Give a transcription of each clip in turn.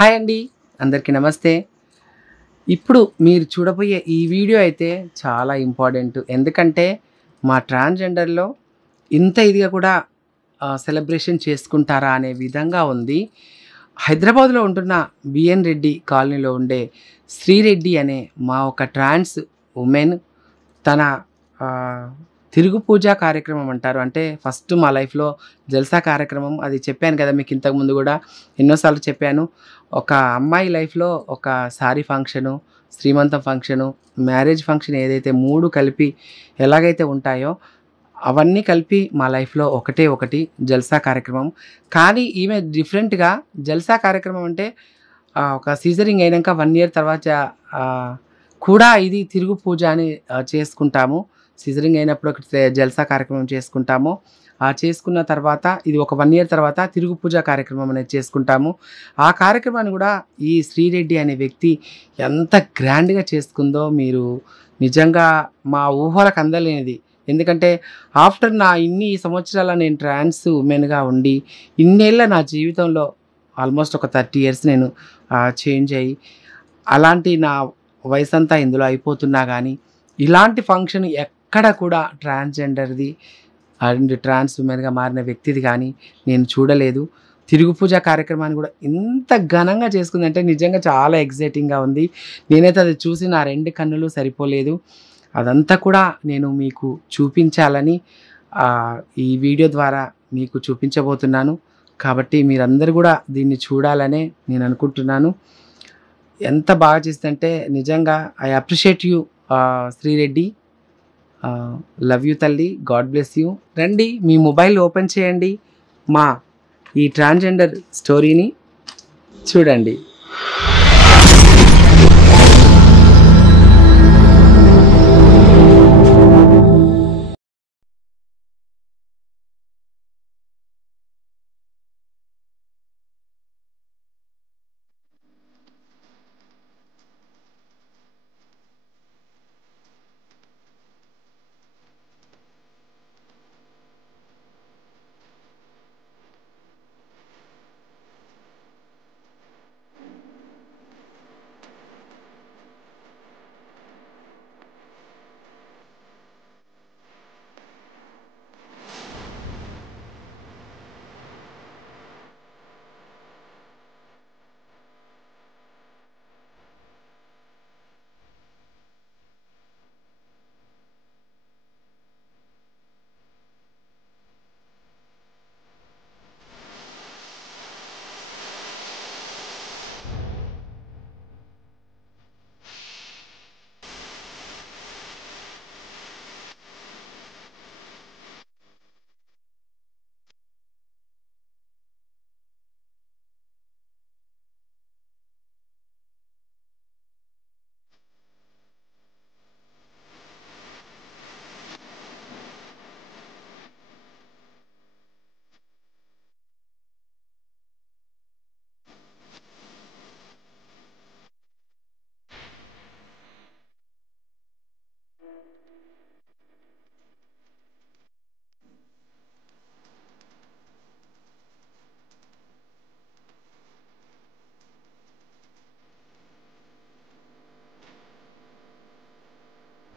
Hi అండి, అందరికీ నమస్తే. ఇప్పుడు మీరు చూడబోయే ఈ వీడియో అయితే చాలా ఇంపార్టెంట్. ఎందుకంటే మా ట్రాన్స్‌జెండర్‌లో ఇంత ఇదిగా కూడా సెలబ్రేషన్ చేసుకుంటారా అనే విధంగా ఉంది. హైదరాబాద్‌లో ఉంటున్న బిఎన్ రెడ్డి కాలనీలో ఉండే శ్రీరెడ్డి అనే మా ఒక ట్రాన్స్ వుమెన్ తన ఆహ్, తిరుగు పూజ కార్యక్రమం అంటారు. అంటే ఫస్ట్ మా లైఫ్‌లో జల్సా కార్యక్రమం అది చెప్పాను కదా! మీకు ఇంతకుముందు గూడా ఎన్నో సార్లు చెప్పాను. ఒక అమ్మాయి లైఫ్‌లో ఒక సారీ ఫంక్షను, శ్రీమంతం ఫంక్షను, మ్యారేజ్ ఫంక్షన్ ఏదైతే 3 కలిపి ఎలాగైతే ఉంటాయో అవన్నీ కలిపి మా లైఫ్‌లో ఒకటే ఒకటి జల్సా కార్యక్రమం. కానీ ఈమె డిఫరెంట్‌గా జల్సా కార్యక్రమం అంటే ఒక సీజరింగ్ అయినంక 1 ఇయర్ తర్వాత ఆహ్, కూడా ఇది తిరుగు పూజ అని చేసుకుంటాము. సీజరింగ్ అయినప్పుడు ఒక జల్సా కార్యక్రమం చేసుకుంటాము. చేసుకున్న తర్వాత ఇది ఒక 1 ఇయర్ తర్వాత తిరుగు పూజ కార్యక్రమం అనేది చేసుకుంటాము. ఆ కార్యక్రమాన్ని కూడా ఈ శ్రీరెడ్డి అనే వ్యక్తి ఎంత గ్రాండ్‌గా చేసుకుందో మీరు నిజంగా మా ఊహలకు అందలేనిది. ఎందుకంటే ఆఫ్టర్ నా ఇన్ని సంవత్సరాల నేను ట్రాన్స్ వుమెన్‌గా ఉండి ఇన్నేళ్ల నా జీవితంలో ఆల్మోస్ట్ ఒక 30 ఇయర్స్ నేను చేంజ్ అయ్యి అలాంటి నా వయసంతా ఇందులో అయిపోతున్నా గానీ ఇలాంటి ఫంక్షన్ ఎక్కడ కూడా ట్రాన్స్‌జెండర్‌ది అండ్ ట్రాన్స్ వుమెన్‌గా మారిన వ్యక్తిది కానీ నేను చూడలేదు. తిరుగు పూజ కార్యక్రమాన్ని కూడా ఇంత ఘనంగా చేసుకుందంటే నిజంగా చాలా ఎక్సైటింగ్‌గా ఉంది. నేనైతే అది చూసి నా 2 కన్నులు సరిపోలేదు. అదంతా కూడా నేను మీకు చూపించాలని ఈ వీడియో ద్వారా మీకు చూపించబోతున్నాను. కాబట్టి మీరందరూ కూడా దీన్ని చూడాలనే నేను అనుకుంటున్నాను. ఎంత బాగా చేసిందంటే నిజంగా I appreciate you Sri Reddy. Love you తల్లి. God bless you. రండి మీ మొబైల్ ఓపెన్ చేయండి. మా ఈ ట్రాన్స్‌జెండర్ స్టోరీని చూడండి.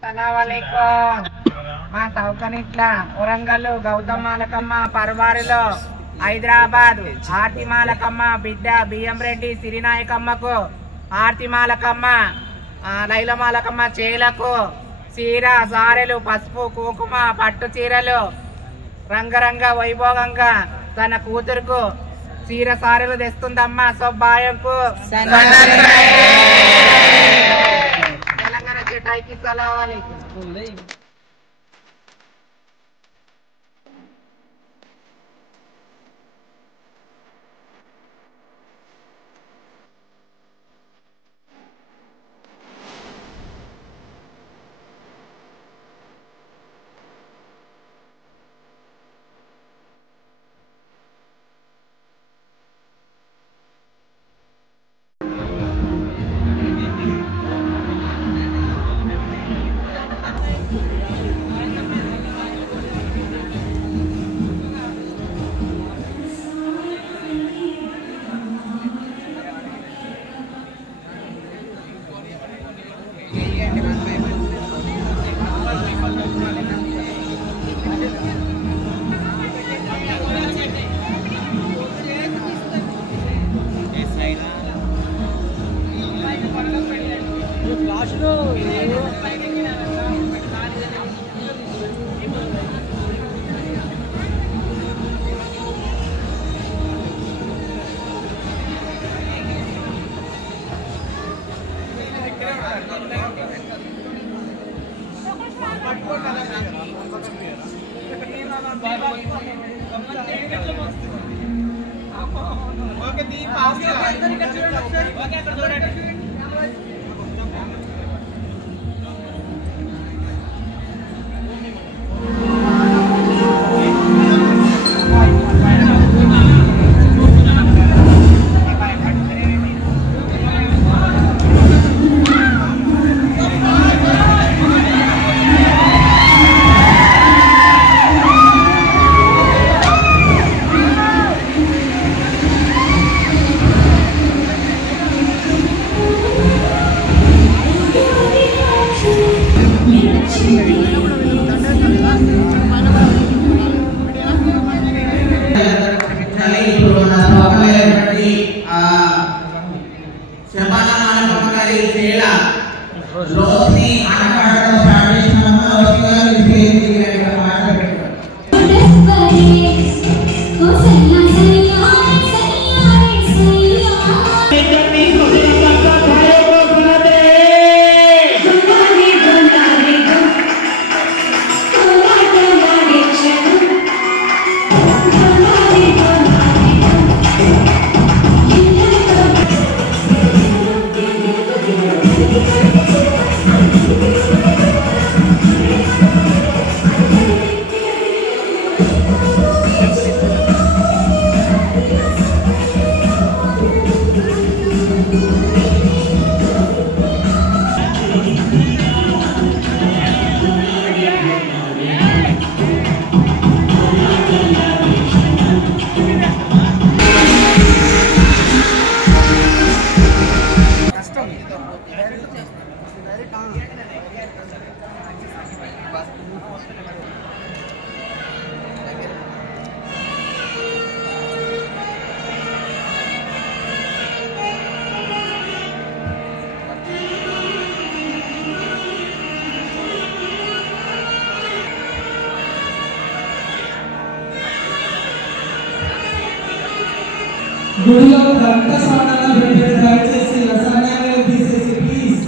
సలాంవాలేకుం. మా సౌకనిట్ల వరంగల్ గౌతమాలకమ్మ పరవారిలో హైదరాబాద్ ఆర్తిమాలకమ్మ బిడ్డ బియ్యం రెడ్డి సిరినాయకమ్మకు ఆర్తిమాలకమ్మ లైలమాలకమ్మ చేలకు చీర సారెలు పసుపు కుంకుమ పట్టు చీరలు రంగరంగ వైభోగంగా తన కూతురుకు చీర సారెలు తెస్తుందమ్మ. సొబ్బాయంకు తెలంగాణ చెటాయికి సలాంవాలేకుం. గుడిలో రక్త స్నానాలు పెట్టే దయచేసి రసాయనాలు తీసేసి ప్లీజ్.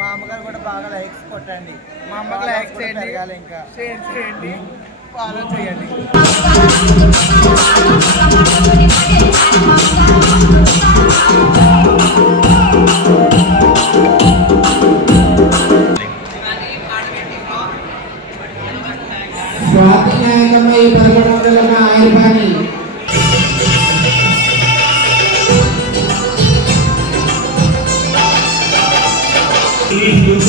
మా అమ్మగారు కూడా బాగా లైక్స్ కొట్టండి, మా అమ్మకి లైక్స్ చేయండి, ఇంకా షేర్ చేయండి, ఫాలో చేయండి. స్వాతి న్యాయమై 1100 ఆయుర్బాణి Itu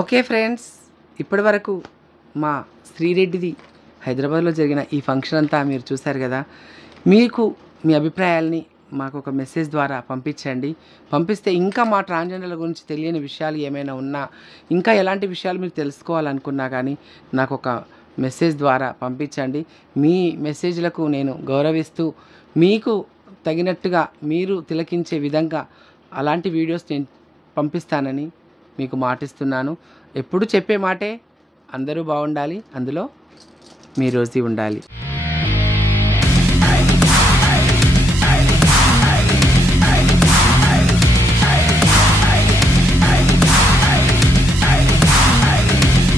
ఓకే ఫ్రెండ్స్, ఇప్పటి వరకు మా శ్రీరెడ్డిది హైదరాబాద్లో జరిగిన ఈ ఫంక్షన్ అంతా మీరు చూశారు కదా. మీకు మీ అభిప్రాయాల్ని మాకు ఒక మెసేజ్ ద్వారా పంపించండి. పంపిస్తే ఇంకా మా ట్రాన్స్జెండర్ల గురించి తెలియని విషయాలు ఏమైనా ఉన్నా, ఇంకా ఎలాంటి విషయాలు మీరు తెలుసుకోవాలనుకున్నా కానీ నాకు ఒక మెసేజ్ ద్వారా పంపించండి. మీ మెసేజ్లకు నేను గౌరవిస్తూ మీకు తగినట్టుగా మీరు తిలకించే విధంగా అలాంటి వీడియోస్ నేను పంపిస్తానని మీకు మాటిస్తున్నాను. ఎప్పుడు చెప్పే మాటే, అందరూ బాగుండాలి, అందులో మీ రోజీ ఉండాలి.